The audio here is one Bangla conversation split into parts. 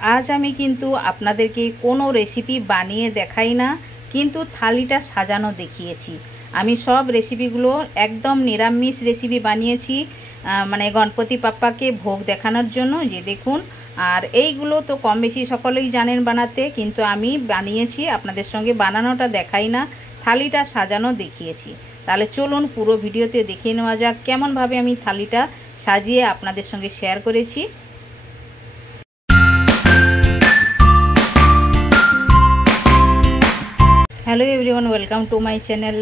আজ আমি কিন্তু আপনাদেরকে কোনো রেসিপি বানিয়ে দেখাই না, কিন্তু থালিটা সাজানো দেখিয়েছি। আমি সব রেসিপিগুলো একদম নিরামিষ রেসিপি বানিয়েছি, মানে গণপতি বাপ্পাকে ভোগ দেখানোর জন্য। যে দেখুন, আর এইগুলো তো কম বেশি সকলেই জানেন বানাতে, কিন্তু আমি বানিয়েছি, আপনাদের সঙ্গে বানানোটা দেখাই না, থালিটা সাজানো দেখিয়েছি। তাহলে চলুন পুরো ভিডিওতে দেখে নেওয়া যাক কেমনভাবে আমি থালিটা সাজিয়ে আপনাদের সঙ্গে শেয়ার করেছি। Hello everyone, welcome to my channel.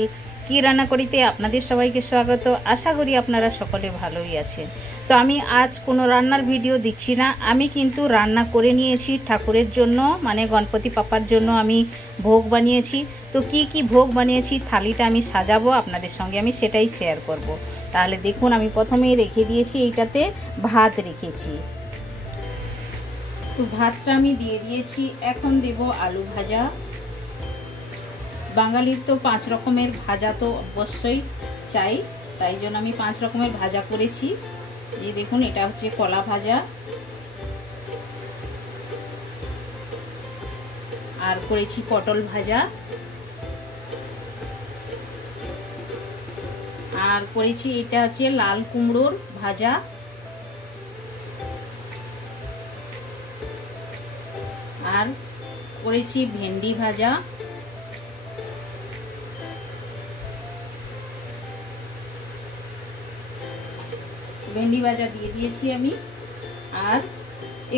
কি রান্না করিতে আপনাদের সবাইকে স্বাগত। আশা করি আপনারা সকলে ভালোই আছেন। তো আমি আজ কোনো রান্নার ভিডিও দিচ্ছি না, আমি কিন্তু রান্না করে নিয়েছি ঠাকুরের জন্য, মানে গণপতি বাপ্পার জন্য আমি ভোগ বানিয়েছি। তো কি কি ভোগ বানিয়েছি, থালিটা আমি সাজাবো আপনাদের সঙ্গে, আমি সেটাই শেয়ার করব। তাহলে দেখুন, আমি প্রথমেই রেখে দিয়েছি, এইটাতে ভাত রেখেছি। তো ভাতটা আমি দিয়ে দিয়েছি। এখন দেব আলু ভাজা। বাঙালির তো 5 রকমের ভাজা তো অবশ্যই চাই, তাই জন্য আমি 5 রকমের ভাজা করেছি। এই দেখুন, এটা হচ্ছে কলা ভাজা, আর করেছি পটল ভাজা, আর করেছি এটা হচ্ছে লাল কুমড়োর ভাজা, আর করেছি ভেন্ডি ভাজা, ভেন্ডি ভাজা দিয়ে দিয়েছি আমি। আর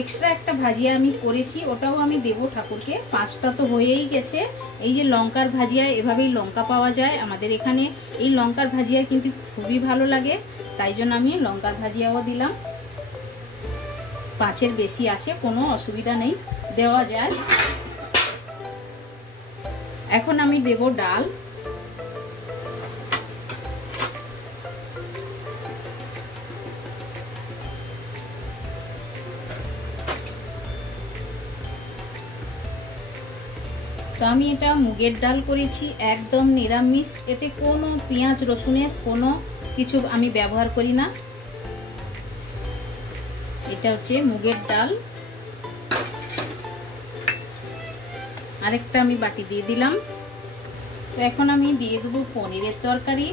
এক্সট্রা একটা ভাজিয়া আমি করেছি, ওটাও আমি দেবো ঠাকুরকে। 5টা তো হয়েই গেছে। এই যে লঙ্কার ভাজিয়া, এভাবেই লঙ্কা পাওয়া যায় আমাদের এখানে, এই লঙ্কার ভাজিয়া কিন্তু খুবই ভালো লাগে, তাই জন্য আমি লঙ্কার ভাজিয়াও দিলাম। 5-এর বেশি আছে, কোনো অসুবিধা নেই, দেওয়া যায়। এখন আমি দেব ডাল। তো আমি এটা মুগের ডাল করেছি, একদম নিরামিষ, এতে কোনো পেঁয়াজ রসুনের কোনো কিছু আমি ব্যবহার করি না। এটা হচ্ছে মুগের ডাল। আরেকটা আমি বাটি দিয়ে দিলাম। তো এখন আমি দিয়ে দেবো পনিরের তরকারি,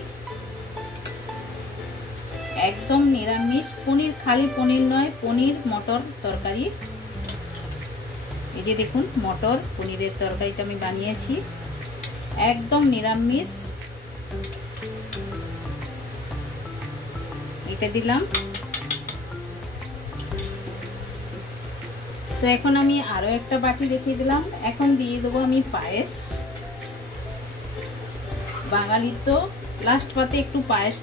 একদম নিরামিষ পনির, খালি পনির নয়, পনির মটর তরকারি। এই যে দেখুন, মটর পনিরের তরকারিটা আমি বানিয়েছি, একদম নিরামিষ। এটা দিলাম। তো এখন আমি আরো একটা বাটি রেখে দিলাম। এখন দিয়ে দেবো আমি পায়েস। বাঙালির তো লাস্ট পাতে একটু পায়েস,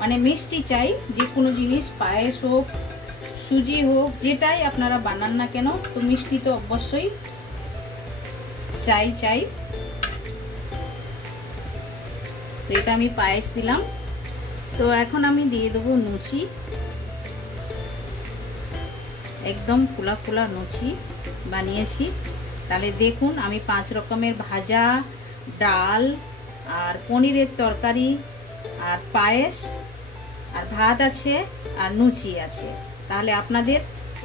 মানে মিষ্টি চাই, যে কোনো জিনিস, পায়েস হোক, সুজি হোক, যেটাই আপনারা বানান না কেন, তো মিষ্টি তো অবশ্যই চাই। তো এটা আমি পায়েস দিলাম। তো এখন আমি দিয়ে দেবো লুচি, একদম ফুলা ফুলা লুচি বানিয়েছি। তাহলে দেখুন, আমি 5 রকমের ভাজা, ডাল, আর পনিরের তরকারি, আর পায়েস, আর ভাত আছে, আর লুচি আছে। তাহলে আপনাদের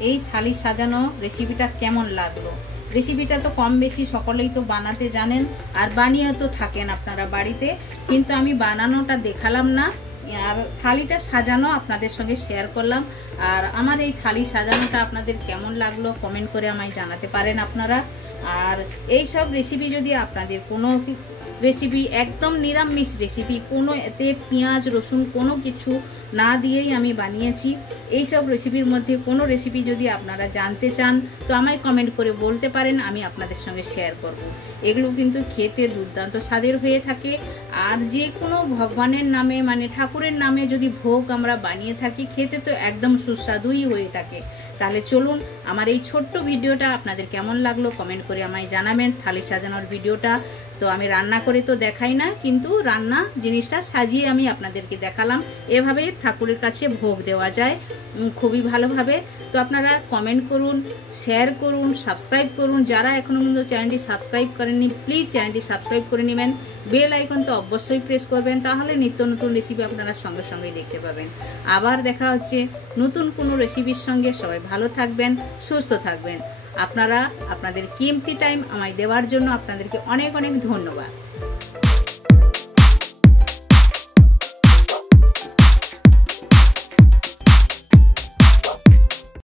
এই থালি সাজানো রেসিপিটা কেমন লাগলো? রেসিপিটা তো কম বেশি সকলেই তো বানাতে জানেন, আর বানিয়ে তো থাকেন আপনারা বাড়িতে, কিন্তু আমি বানানোটা দেখালাম না, আর থালিটা সাজানো আপনাদের সঙ্গে শেয়ার করলাম। আর আমার এই থালি সাজানোটা আপনাদের কেমন লাগলো কমেন্ট করে আমায় জানাতে পারেন আপনারা। আর এই সব রেসিপি যদি আপনাদের কোনো রেসিপি একদম নিরামিষ রেসিপি, কোনো এতে পেঁয়াজ রসুন কোনো কিছু না দিয়েই আমি বানিয়েছি, এই সব রেসিপির মধ্যে কোনো রেসিপি যদি আপনারা জানতে চান তো আমায় কমেন্ট করে বলতে পারেন, আমি আপনাদের সঙ্গে শেয়ার করব। এগুলো কিন্তু খেতে দুর্দান্ত স্বাদের হয়ে থাকে। আর যে কোনো ভগবানের নামে, মানে ঠাকুরের নামে যদি ভোগ আমরা বানিয়ে থাকি, খেতে তো একদম সুস্বাদুই হয়ে থাকে। তাহলে চলুন, আমার এই ছোট্ট ভিডিওটা আপনাদের কেমন লাগলো কমেন্ট করে আমায় জানাবেন। থালি সাজানোর ভিডিওটা তো আমি রান্না করে তো দেখাই না, কিন্তু রান্না জিনিসটা সাজিয়ে আমি আপনাদেরকে দেখালাম। এভাবে ঠাকুরের কাছে ভোগ দেওয়া যায় খুবই ভালোভাবে। তো আপনারা কমেন্ট করুন, শেয়ার করুন, সাবস্ক্রাইব করুন। যারা এখনো পর্যন্ত চ্যানেলটি সাবস্ক্রাইব করেননি, প্লিজ চ্যানেলটি সাবস্ক্রাইব করে নেবেন। বেল আইকন তো অবশ্যই প্রেস করবেন, তাহলে নিত্য নতুন রেসিপি আপনারা সঙ্গে সঙ্গেই দেখতে পাবেন। আবার দেখা হচ্ছে নতুন কোনো রেসিপির সঙ্গে। সবাই ভালো থাকবেন, সুস্থ থাকবেন। আপনারা আপনাদের কিমতি টাইম আমায় দেওয়ার জন্য আপনাদেরকে অনেক অনেক ধন্যবাদ।